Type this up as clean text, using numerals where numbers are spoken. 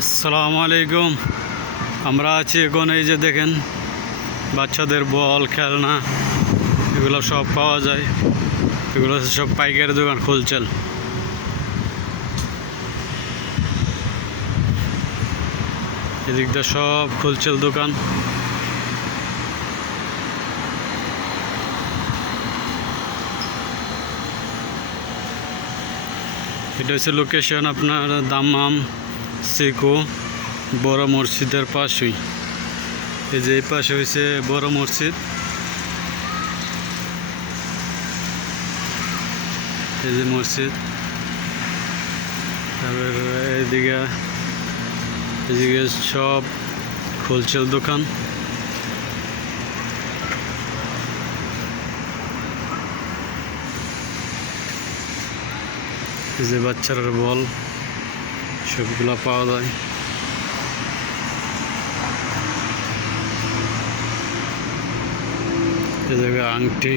আসসালামু আলাইকুম। আমরা আছি এখন, এই যে দেখেন বাচ্চাদের বল, খেলনা, এগুলো সব পাওয়া যায়। এগুলো সব পাইকারি দোকান, হোলসেল। এদিকটা সব হোলসেল দোকান। এটা হচ্ছে লোকেশন আপনার দাম্মাম সিকো বড় মসজিদের পাশেই। এই যে এই পাশে হয়েছে বড় মসজিদ। এই যে মসজিদ, তারপর এদিকে সব হোলসেল দোকান। এই যে বাচ্চারা বল, সবগুলা পাওয়া যায়। এই জায়গায় আংটি।